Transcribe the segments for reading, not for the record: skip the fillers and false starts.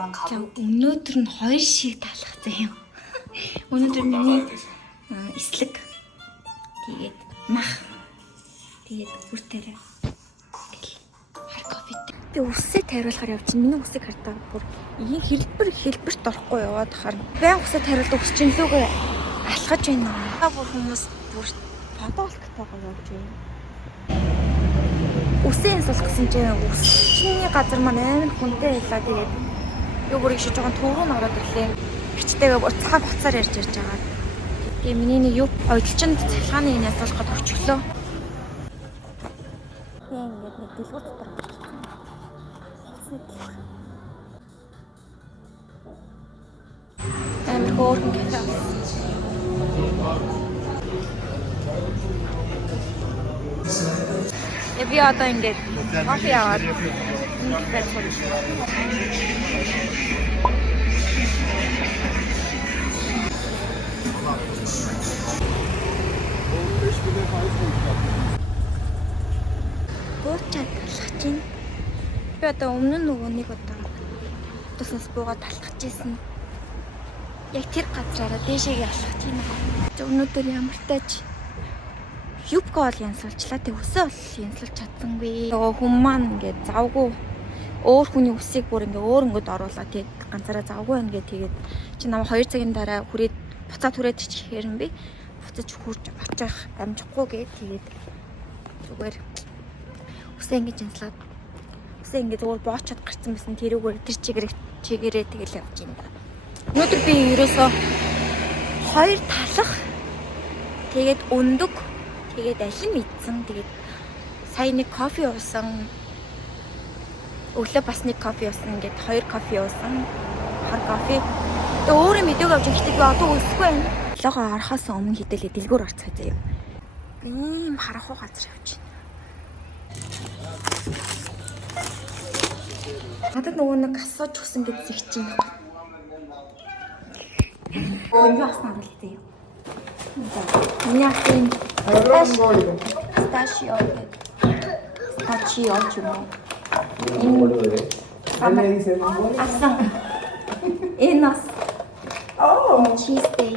Өнөөдөр нь хоёр шиг талхсан юм. Өнөөдөр миний эслэг. Тэгээд мах. Тэгээд бүртээрээ. Хар кофе. Би үсээ тариулахаар явж чинь миний үсийг хардаа бүр ийм хэлбэрт орохгүй яваад харна. Баян үсээ тариулдаг үс чинь лүүгээ алхаж байна. Та бүр хүмүүс бүр подолктойгоо явж байна. Үсээ инсулах гэсэн чинь үсчний газар маань амар хүнтэй байлаа. Тэгээд юу бүрийг шиж байгаа төв рүү нараад ирлээ. Хичтэйгээ бүр цаг хугацаар ярьж байгаа. Тэгээ миний нэг юу ойдлчинд цахилгааны энэ асуулах гээд өчглөө. Яа ингэж нэг дэлгүүр дотор амар хөөрхөн кафе. Би одоо ингэж кофе аваад кафе сууж. Буучаад талхаж байна. Би одоо өмнө нь нөгөөнийг одоо туснаас буугаад талхаж ийсэн. Яг тэр газраараа дээшээгээ алхаж байна. Өнөөдөр ямар тач юбка бол янзлуулчлаа. Тэг өсөө бол янзлуулж чадсангүй. Нөгөө хүн маань ингээд завгүй өөр хүний үсийг бүр ингээд өөр өнгөд оруулаа. Тэг ганцаараа завгүй байна гэ тэгээд чи намайг 2 цагийн дараа буцаад хүрээд ичихээр юм би. Буцаж хурж очих амжихгүй гэ тэгээд зүгээр үсээ ингэж янзлаад үсээ ингэж өөр боочод гарцсан байсан тэрүүгээр тэр чигээрээ тэгэл явж байна. Өнөөдөр би ерөөсөө 2 талах тэгээд өндөг тэгээд алин идсэн тэгээд сая нэг кофе уусан өглөө бас нэг кофе уусан ингээд 2 кофе уусан хар кофе тэгээд өөрөө мэдээгүй авч ихтэй би одоо өсөхгүй байна. Логоо орохоос өмнө хідэлээ дэлгүүр орцгоо заяа. Ийм харахгүй газар явж байна. Надад нөгөө нэг асууж өгсөн гэж зэгч юм. Ой юу аснаа л дээ. Миний ахын сташио ч юм уу. Асан. Энас. Oh, cheese day.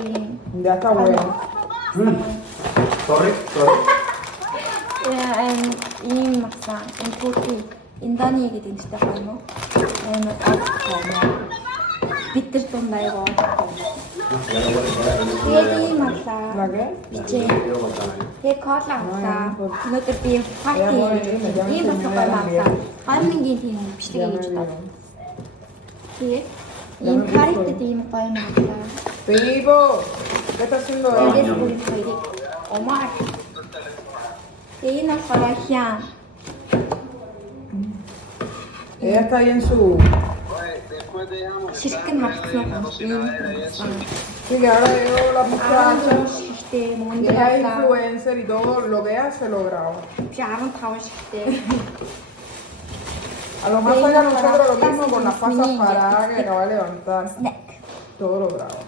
Ya está bueno. Sorry. Yeah, and ийм масан, энэ түрки Индони гэдэг нэртэй байна уу? Энэ бид нар дундаа яваа. Тэгээд ийм марлаа. Бичээ. Тэгээд кола авлаа. Өнөөдөр би парти ийм босгоо авлаа. Гамингийн тийм бичлэг хийж байна. Тэгээд ийм паритад ийм гоё марлаа. Vivo, ¿qué está haciendo él? Omar. Ella está ahí en su... Sí, que ahora veo la muchacha. Ella es influencer y todo lo que hace lo graba. A lo más allá nosotros lo mismo con las pasas paradas que acaba de levantar. Todo lo graba.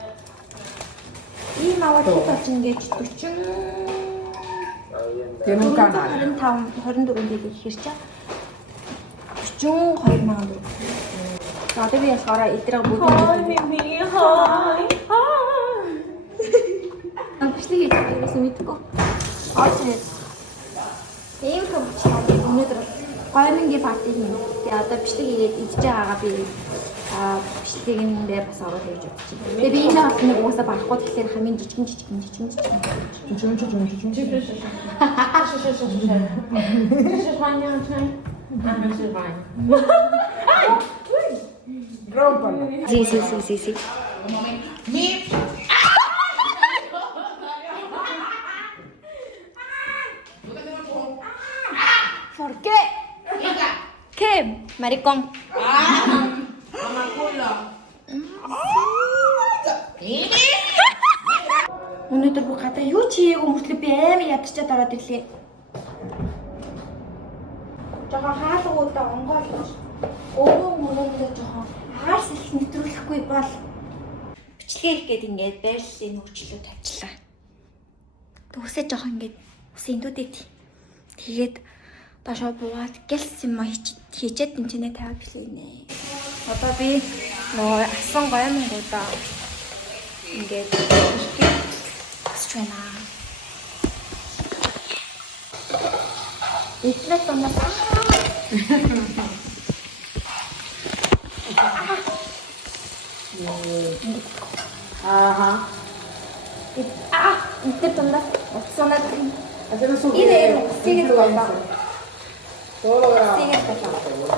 Ийм аваад хийж ингэж 40 Tiene un canal. 25 24 дээр ихэр чаа 42,000 төгрөг. За одоо би ясаараа эдрэг бүгд хай. Амжилт хийж байгаас мэдгүй. Аач. Ийм хөвчлээ өнөөдөр гоймингийн парти хийм. Би одоо бичлэг хийгээд идэж байгаагаа би бичлэгэндээ бас ороод хийж өгч байна. Тэгээ би энэ бас нэг уусаа барахгүй тэгэхээр хамгийн жижигэн. Sí. ¿Por qué? ¿Qué? Maricón. Өнөөдөр бүх гадаа юу ч хийгээгүй мөртлөө би амар ядчихад ороод ирлээ. Жохоо хаалгуудаа онгойлгож өвөө жохоо хаар салхи нэвтрүүлэхгүй бол бичлэгээ их гээд ингээд байрлалын нөхцөлөд тавьчлаа. Төгсөө жохоо ингээд үсэн дүүдэт. Тэгээд доошоо буугаад гэлс юм хийчихэд тэнцэнэ тавиад билээ нэ. Одоо би нөгөө асан гоймонгуудаа ингээд асч байна. Эцнээс томас. Ajá. Эцнээс томас утсанаад Haciendo su Sigue, sigue influencer. Todo lo grabado. сигээр болоо.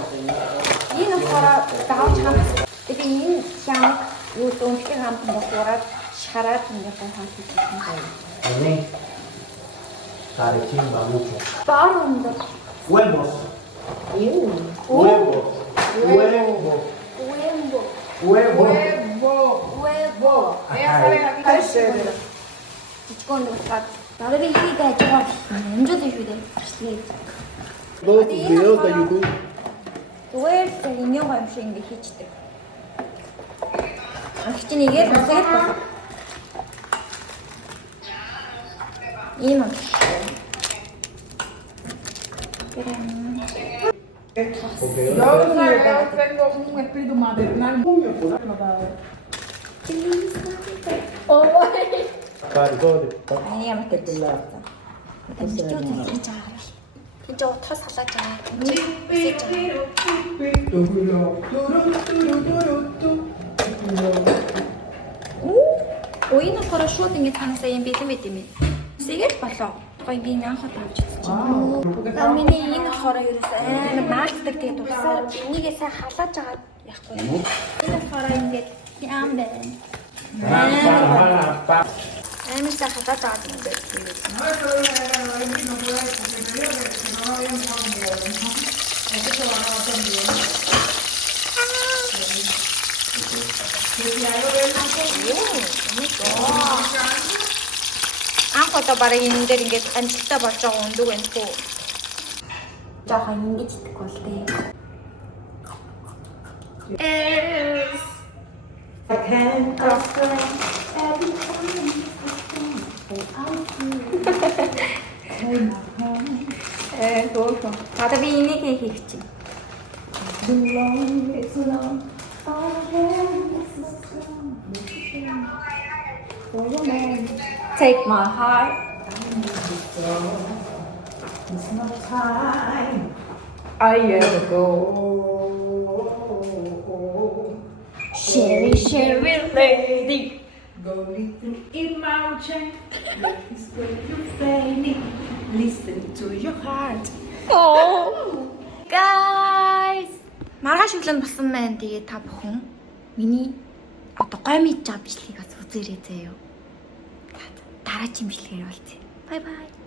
Энэ болохоор даавч хамт. Би энэ хямд юу дөнгөхийн хамт болохоор шараад ингээд хаалт хийсэн. Nene, carecimba mucho. Баар өндөр. Huevos. Юу? Huevos. Huevo. Уэмбо. Huevo. Уэбо. Ella sabe aquí qué hacer. Жижигэн дуусаад дараа би энийг ажигаар амжууд шүү дээ. Ажлыг. Todos tus videos de YouTube. Зүгээр л ингийн гом шиг ингэ хийчдэг. Анх чинь нэгээр үсгээд байна. Ийм юм. Porque Yo, ¿sabes? Yo tengo un espíritu maternal muy fuerte. Perdón. Ани ямар гэдэг л. Мэдээ хийж байгаа. Энд утгаас салааж байгаа. Уин болохоор шууд ингэ танасаа юм бэлэн байт юм бэ. Сэгээл болоо. Гоё би анхад авч үзчихсэн. Миний энэ болохоор ерөөсөө амар наалтдаг тэгээд усаа энийгээ сайн халааж агаад яахгүй. Энэ болохоор ингээд ям байна. Амар сайн халааж агаад юм байна. Анхудаа барыг энэ дээр ингээд амжилттай болж байгаа өндөг байна хөө. Жаахан ингэж идэх бол тээ. Хөөх. Надад би энийг хийх чинь. Take my heart. It's no time I ever go. Sherry, Sherry lady. Go little emotion. Life is where you're fading. Listen to your heart. Oh. Guys. Маргааш өглөө болсон байна. Тэгээ та бүхэн миний одоо гомит жав бичлэгийг бас үзээрэй заяа. Дараагийн бичлэгээр болцъя. Bye bye.